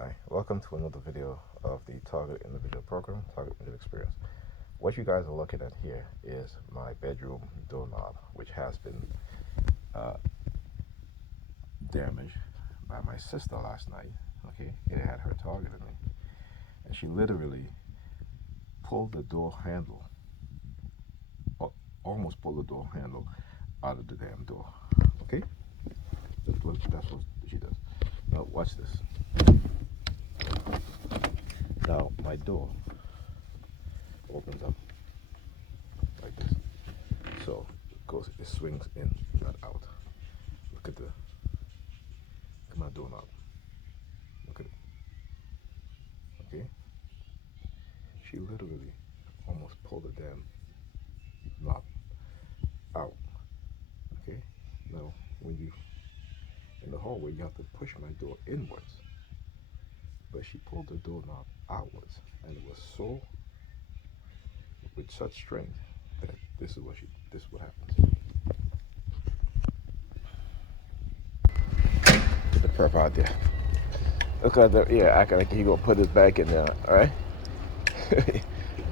Hi, welcome to another video of the Target Individual Program, Target Individual Experience. What you guys are looking at here is my bedroom doorknob, which has been damaged by my sister last night. Okay, it had her targeting me, and she literally pulled the door handle, or almost pulled the door handle out of the damn door. Okay, that's what she does. Now watch this. Now my door opens up like this, so it swings in, not out. Look at my doorknob. Look at it. Okay, she literally almost pulled the damn knob out. Okay, now when you in the hallway, you have to push my door inwards, but she pulled the doorknob outwards, and it was so with such strength that this is what happens. Get the perp out there. Look at the acting like he gonna put his back in there. All right,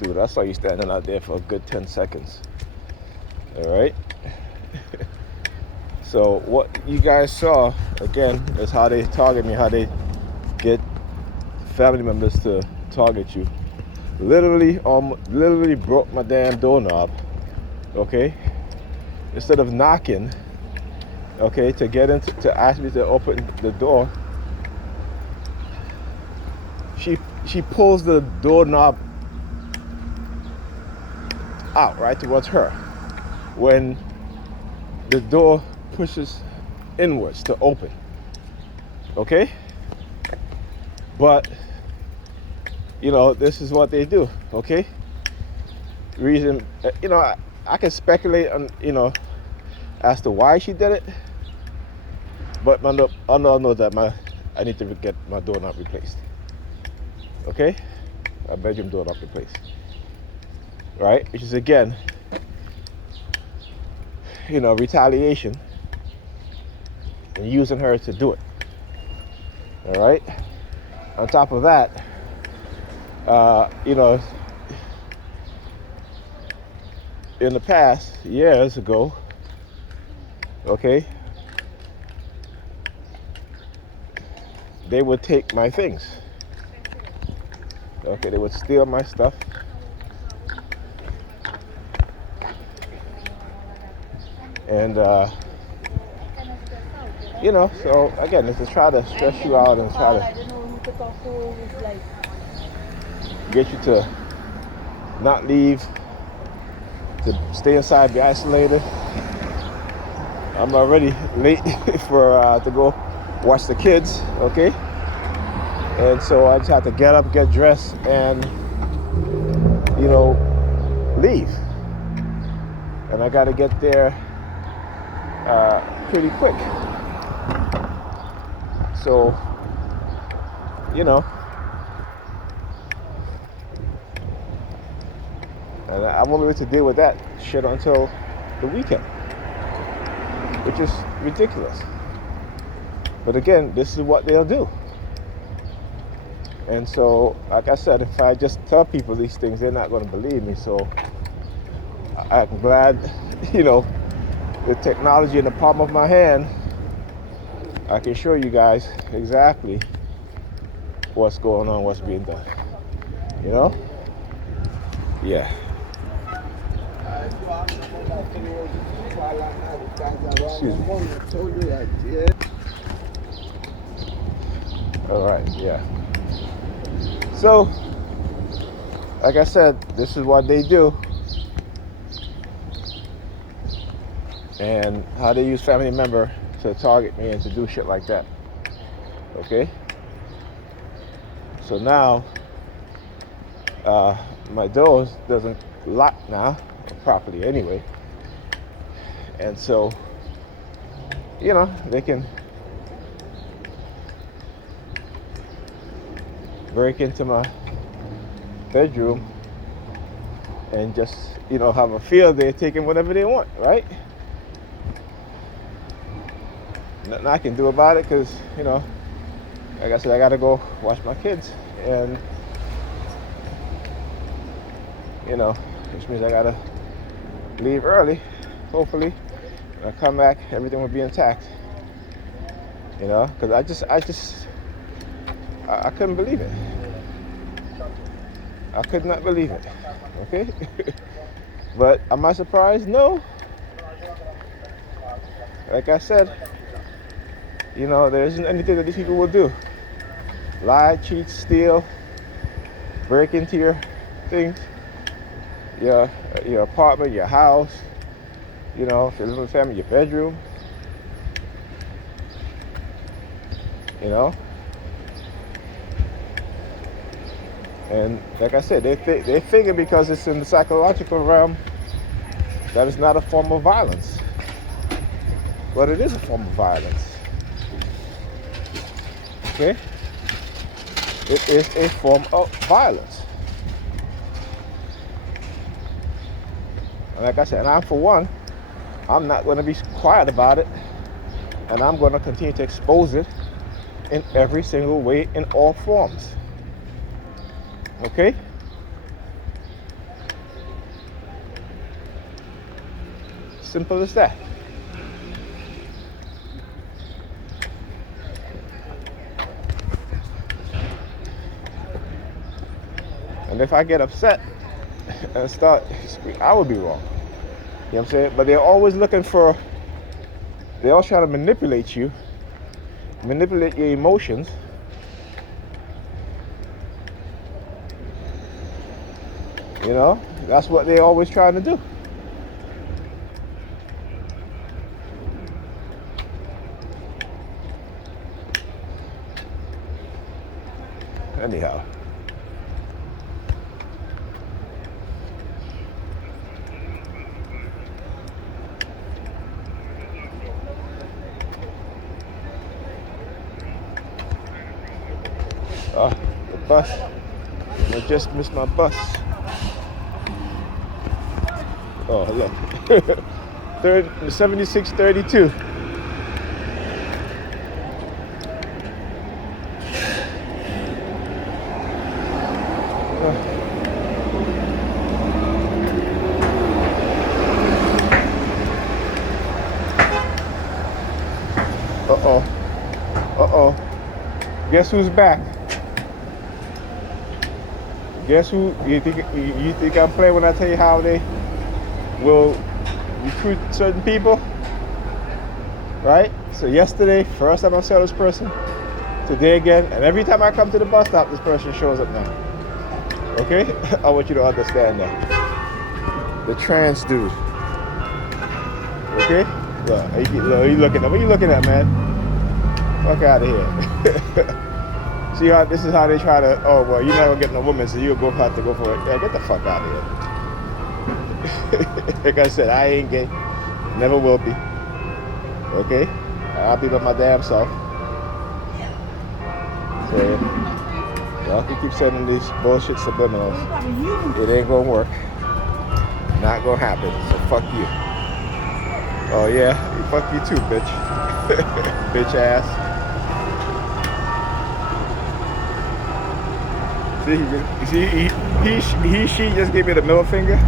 dude, I saw you standing out there for a good 10 seconds. All right. So what you guys saw again is how they target me, how they get family members to target you. Literally broke my damn doorknob. Okay, instead of knocking, okay, to ask me to open the door, she pulls the doorknob out right towards her when the door pushes inwards to open. Okay, but this is what they do. Okay, reason, I can speculate on as to why she did it, but I know that I need to get my doorknob replaced. Okay, my bedroom doorknob replaced. Right, which is again, retaliation, and using her to do it. All right. On top of that, in the past, years ago, okay, they would take my things. Okay, they would steal my stuff. And, so again, it's to try to stress you out and try to get you to not leave, to stay inside, be isolated. I'm already late for to go watch the kids, okay? And so I just have to get up, get dressed, and leave. And I got to get there pretty quick. So, and I won't be able to deal with that shit until the weekend, which is ridiculous. But again, this is what they'll do. And so, like I said, if I just tell people these things, they're not going to believe me. So I'm glad, the technology in the palm of my hand, I can show you guys exactly what's going on, what's being done. Yeah. Excuse me. All right, yeah. So, like I said, this is what they do. And how they use family member to target me and to do shit like that. Okay? So now, my door doesn't lock now, properly anyway. And so, they can break into my bedroom and just, have a field day taking whatever they want, right? Nothing I can do about it because, like I said, I gotta go watch my kids, and which means I gotta leave early. Hopefully, when I come back, everything will be intact. Because I couldn't believe it. I could not believe it. Okay, but am I surprised? No. Like I said, there isn't anything that these people will do. Lie, cheat, steal, break into your things, your apartment, your house, if you're living with family, your bedroom, And like I said, they figure because it's in the psychological realm that it's not a form of violence. But it is a form of violence. Okay? It is a form of violence. And like I said, and for one, I'm not going to be quiet about it. And I'm going to continue to expose it in every single way, in all forms. Okay? Simple as that. And if I get upset and start, I would be wrong. You know what I'm saying? But they're always looking for, they're all trying to manipulate you, manipulate your emotions. That's what they're always trying to do. Anyhow. The bus. I just missed my bus. Oh, look. 7632. Uh-oh. Guess who's back? Guess who? You think I'm playing when I tell you how they will recruit certain people? Right? So yesterday, first time I saw this person. Today again. And every time I come to the bus stop, this person shows up now. Okay? I want you to understand that. The trans dude. Okay? Look, you looking at? What are you looking at, man? Fuck out of here. See how this is how they try to, oh, well, you're not going to get no woman, so you'll have to go for it. Yeah, get the fuck out of here. Like I said, I ain't gay. Never will be. Okay? I'll be by my damn self. So, y'all can keep sending these bullshit subliminals. It ain't going to work. Not going to happen. So fuck you. Oh, yeah? Fuck you too, bitch. Bitch ass. See, she just gave me the middle finger.